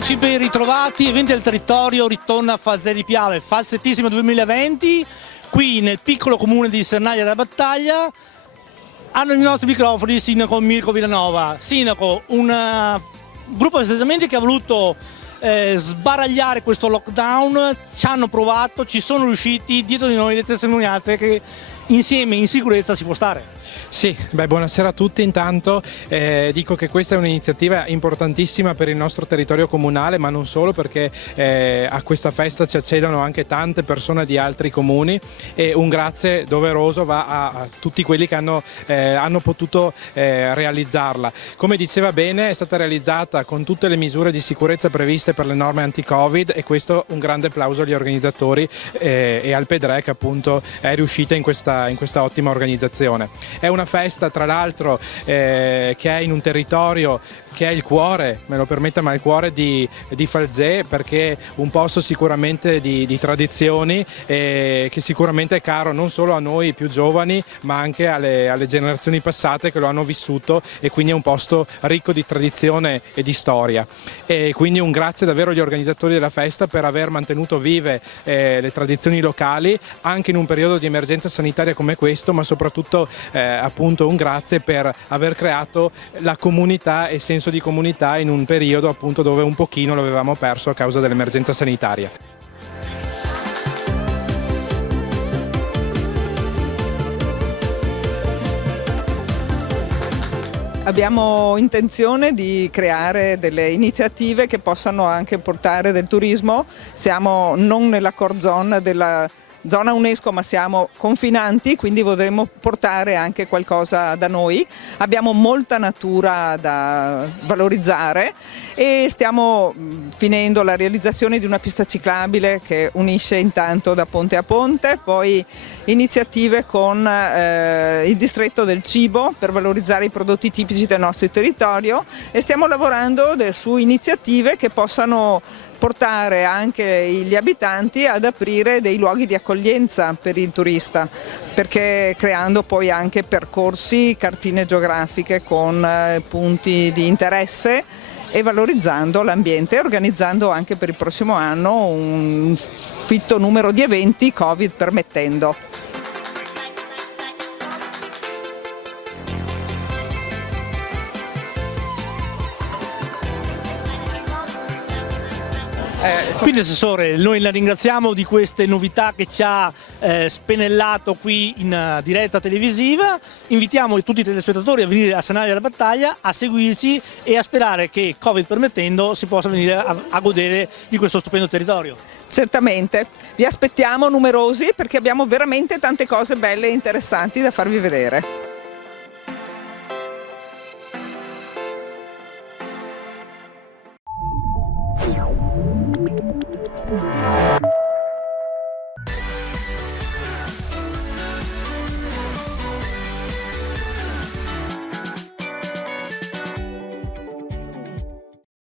Amici ben ritrovati, Eventi del Territorio ritorna a Falzè di Piave, Falsettissima 2020, qui nel piccolo comune di Sernaglia della Battaglia. Hanno i nostri microfoni il sindaco Mirko Villanova. Sindaco, un gruppo di festeggiamenti che ha voluto sbaragliare questo lockdown, ci hanno provato, ci sono riusciti, dietro di noi le testimonianze che insieme in sicurezza si può stare. Sì, buonasera a tutti. Intanto dico che questa è un'iniziativa importantissima per il nostro territorio comunale, ma non solo, perché a questa festa ci accedono anche tante persone di altri comuni e un grazie doveroso va a tutti quelli che hanno potuto realizzarla. Come diceva bene, è stata realizzata con tutte le misure di sicurezza previste per le norme anti-Covid, e questo un grande applauso agli organizzatori e al Pedrè, che appunto è riuscita in questa ottima organizzazione. È una festa, tra l'altro, che è in un territorio che è il cuore, me lo permetta, ma il cuore di Falzè, perché un posto sicuramente di tradizioni, che sicuramente è caro non solo a noi più giovani, ma anche alle generazioni passate che lo hanno vissuto, e quindi è un posto ricco di tradizione e di storia. E quindi un grazie davvero agli organizzatori della festa per aver mantenuto vive le tradizioni locali anche in un periodo di emergenza sanitaria come questo, ma soprattutto appunto un grazie per aver creato la comunità e senso di comunità in un periodo appunto dove un pochino lo avevamo perso a causa dell'emergenza sanitaria. Abbiamo intenzione di creare delle iniziative che possano anche portare del turismo. Siamo non nella core zone della zona UNESCO, ma siamo confinanti, quindi vorremmo portare anche qualcosa da noi. Abbiamo molta natura da valorizzare e stiamo finendo la realizzazione di una pista ciclabile che unisce intanto da ponte a ponte, poi iniziative con il distretto del cibo per valorizzare i prodotti tipici del nostro territorio, e stiamo lavorando su iniziative che possano portare anche gli abitanti ad aprire dei luoghi di accoglienza per il turista, perché creando poi anche percorsi, cartine geografiche con punti di interesse e valorizzando l'ambiente, e organizzando anche per il prossimo anno un fitto numero di eventi, Covid permettendo. Quindi Assessore, noi la ringraziamo di queste novità che ci ha spenellato qui in diretta televisiva. Invitiamo tutti i telespettatori a venire a Sernaglia della Battaglia, a seguirci e a sperare che, Covid permettendo, si possa venire a godere di questo stupendo territorio. Certamente, vi aspettiamo numerosi, perché abbiamo veramente tante cose belle e interessanti da farvi vedere.